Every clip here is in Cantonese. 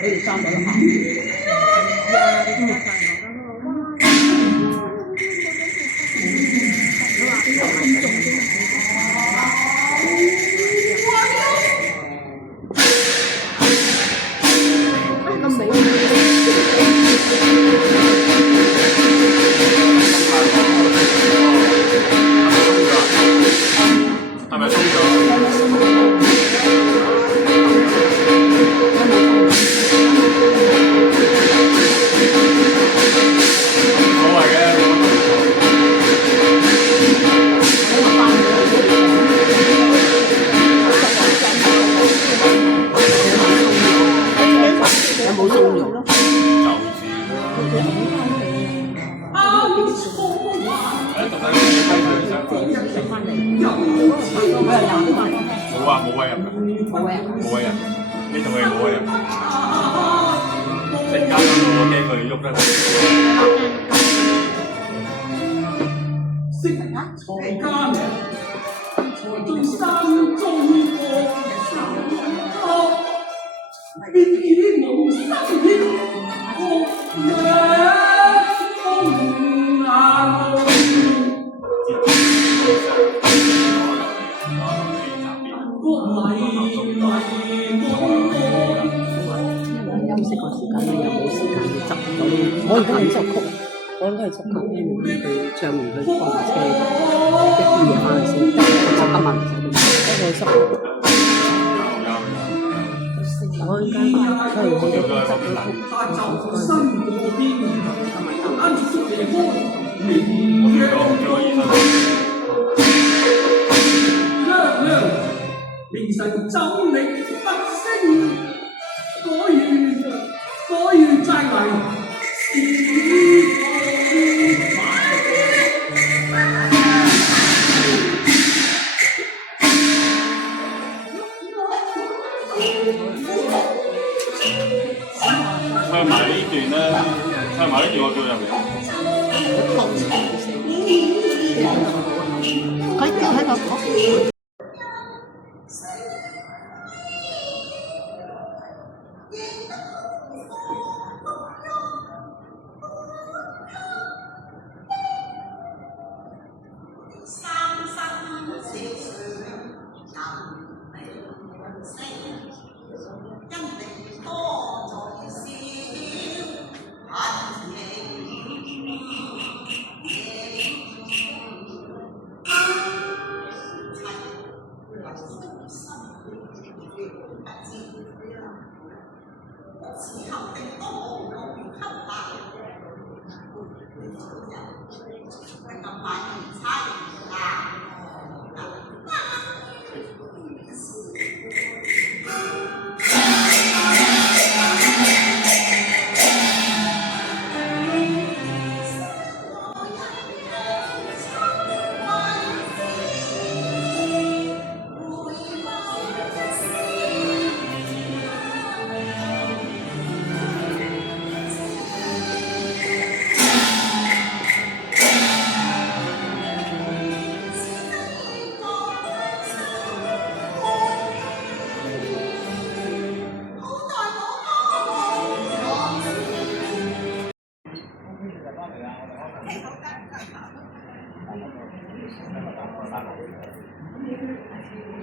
可以上得好。冇位入嘅，冇位入，呢套戲冇位入。陣間我驚佢喐得。識人啊！財家嘅，財中山中國三國，必以無心血，國兩風眼淚。休息個時間咧，又冇時間去執到呢啲。我而家係執曲，我應該係執曲咧，佢唱完佢放架車，一啲嘢翻去先。我今晚唔使點，不過執。我依家雖然好多都執咗曲，明晨走力不升，所以再嚟唱埋呢段啦，唱埋呢段我叫入嚟。佢掉喺度。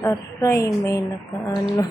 Aray, may nakaano.